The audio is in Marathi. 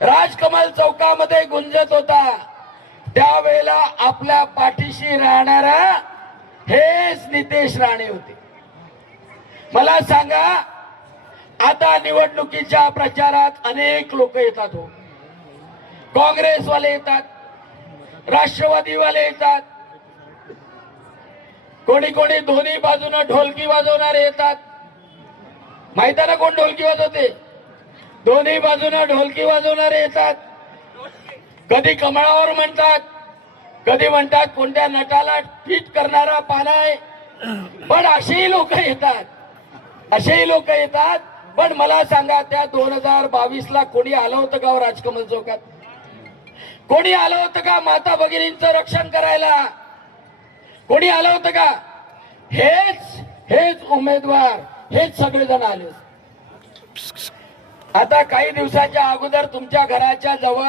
राजकमल चौकामध्ये गुंजत होता, त्यावेळेला आपल्या पाठीशी राहणारा हेच नितेश राणे होते. मला सांगा, आता निवडणुकीच्या प्रचारात अनेक लोक येतात हो. काँग्रेसवाले येतात, राष्ट्रवादीवाले येतात, कोणी कोणी दोन्ही बाजूने ढोलकी वाजवणारे येतात. माहिती आहे ना कोण ढोलकी वाजवते? दोन्ही बाजूने ढोलकी वाजवणारे येतात. कधी कमळावर म्हणतात, कधी म्हणतात कोणत्या नटाला फिट करणारा पाना आहे. पण असेही लोक येतात, असेही लोक येतात. पण मला सांगा, त्या 2022ला कोणी आलं होतं का राजकमल चौकात? कोणी आलं होतं का माता भगिनींचं रक्षण करायला? कोणी आलं होतं का? हेच उमेदवार, हेच सगळेजण आले. आता काही दिवसाच्या अगोदर तुमच्या घराच्या जवळ